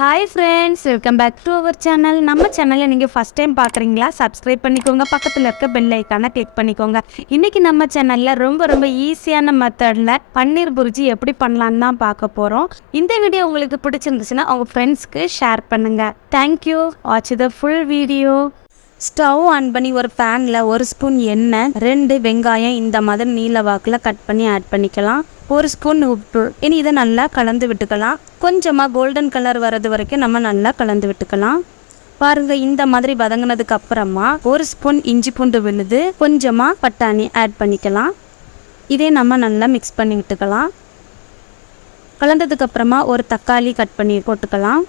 Hi friends, welcome back to our channel. நம்ம சேனலில் நீங்கள் ஃபஸ்ட் டைம் பார்க்குறீங்களா? சப்ஸ்கிரைப் பண்ணிக்கோங்க, பக்கத்தில் இருக்க பெல் ஐக்கானை கிளிக் பண்ணிக்கோங்க. இன்றைக்கி நம்ம சேனலில் ரொம்ப ஈஸியான மெத்தடில் பன்னீர் புர்ஜி எப்படி பண்ணலான்னு தான் பார்க்க போகிறோம். இந்த வீடியோ உங்களுக்கு பிடிச்சிருந்துச்சுன்னா உங்கள் ஃப்ரெண்ட்ஸ்க்கு ஷேர் பண்ணுங்கள். Thank you, watch the full video. Stove on பண்ணி ஒரு பேனில் 1 ஸ்பூன் எண்ணெய், 2 வெங்காயம் இந்த மாதிரி நீல வாக்கில் கட் பண்ணி ஆட் பண்ணிக்கலாம். 1 ஸ்பூன் உப்பு. இனி இதை நல்லா கலந்து விட்டுக்கலாம். கொஞ்சமாக கோல்டன் கலர் வர்றது வரைக்கும் நம்ம நல்லா கலந்து விட்டுக்கலாம். பாருங்கள், இந்த மாதிரி வதங்கினதுக்கு அப்புறமா 1 ஸ்பூன் இஞ்சி பூண்டு விழுது, கொஞ்சமாக பட்டாணி ஆட் பண்ணிக்கலாம். இதே நம்ம நல்லா மிக்ஸ் பண்ணி விட்டுக்கலாம். கலந்ததுக்கப்புறமா ஒரு தக்காளி கட் பண்ணி போட்டுக்கலாம்.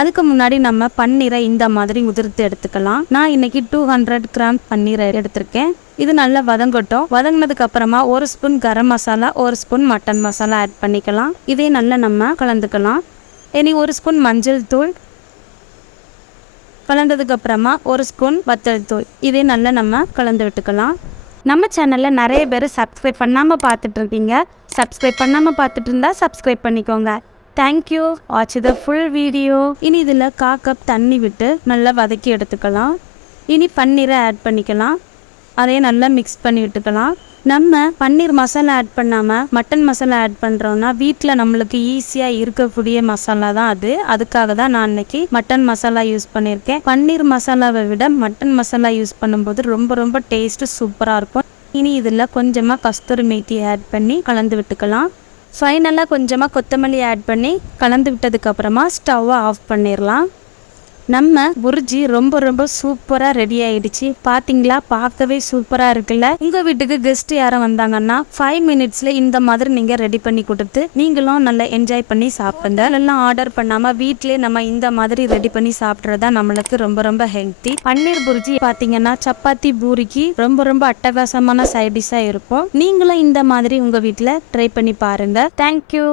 அதுக்கு முன்னாடி நம்ம பன்னீரை இந்த மாதிரி உதிர்த்து எடுத்துக்கலாம். நான் இன்னைக்கு 200 கிராம் பன்னீரை எடுத்திருக்கேன். இது நல்லா வதங்கட்டும். வதங்கினதுக்கு அப்புறமா 1 spoon garam masala, 1 spoon mutton masala add பண்ணிக்கலாம். இதே நல்லா நம்ம கலந்துக்கலாம். இனி 1 ஸ்பூன் மஞ்சள் தூள், கலந்ததுக்கு அப்புறமா 1 ஸ்பூன் வத்தல் தூள், இதே நல்லா நம்ம கலந்து விட்டுக்கலாம். நம்ம சேனலில் நிறைய பேர் சப்ஸ்கிரைப் பண்ணாமல் பார்த்துட்டு இருக்கீங்க. சப்ஸ்கிரைப் பண்ணாமல் பார்த்துட்டு இருந்தா சப்ஸ்கிரைப் பண்ணிக்கோங்க. Thank you, watch the full video. இனி இதில் 1/4 கப் தண்ணி விட்டு நல்லா வதக்கி எடுத்துக்கலாம். இனி பன்னீரை ஆட் பண்ணிக்கலாம். அதையே நல்லா மிக்ஸ் பண்ணி விட்டுக்கலாம். நம்ம பன்னீர் மசாலா ஆட் பண்ணாமல் மட்டன் மசாலா ஆட் பண்ணுறோன்னா வீட்டில் நம்மளுக்கு ஈஸியாக இருக்கக்கூடிய மசாலா தான் அது. அதுக்காக தான் நான் இன்னைக்கு மட்டன் மசாலா யூஸ் பண்ணியிருக்கேன். பன்னீர் மசாலாவை விட மட்டன் மசாலா யூஸ் பண்ணும்போது ரொம்ப டேஸ்ட்டு சூப்பராக இருக்கும். இனி இதில் கொஞ்சமாக கஸ்தூரி மேத்தி ஆட் பண்ணி கலந்து விட்டுக்கலாம். ஃபைனலாக கொஞ்சமாக கொத்தமல்லி ஆட் பண்ணி கலந்து விட்டதுக்கப்புறமா ஸ்டவ்வை ஆஃப் பண்ணிடலாம். நம்ம புர்ஜி ரொம்ப சூப்பராக ரெடி ஆகிடுச்சு. பார்த்தீங்களா, பார்க்கவே சூப்பராக இருக்குல்ல. உங்கள் வீட்டுக்கு கெஸ்ட் யாரும் வந்தாங்கன்னா 5 மினிட்ஸில் இந்த மாதிரி நீங்கள் ரெடி பண்ணி கொடுத்து நீங்களும் நல்லா என்ஜாய் பண்ணி சாப்பிடுங்க. எல்லாம் ஆர்டர் பண்ணாமல் வீட்டிலே நம்ம இந்த மாதிரி ரெடி பண்ணி சாப்பிட்றதா நம்மளுக்கு ரொம்ப ஹெல்த்தி. பன்னீர் புர்ஜி பார்த்தீங்கன்னா சப்பாத்தி பூரிக்கு ரொம்ப அட்டகாசமான சைட் டிஷ்ஷாக இருக்கும். நீங்களும் இந்த மாதிரி உங்கள் வீட்டில் ட்ரை பண்ணி பாருங்கள். தேங்க்யூ.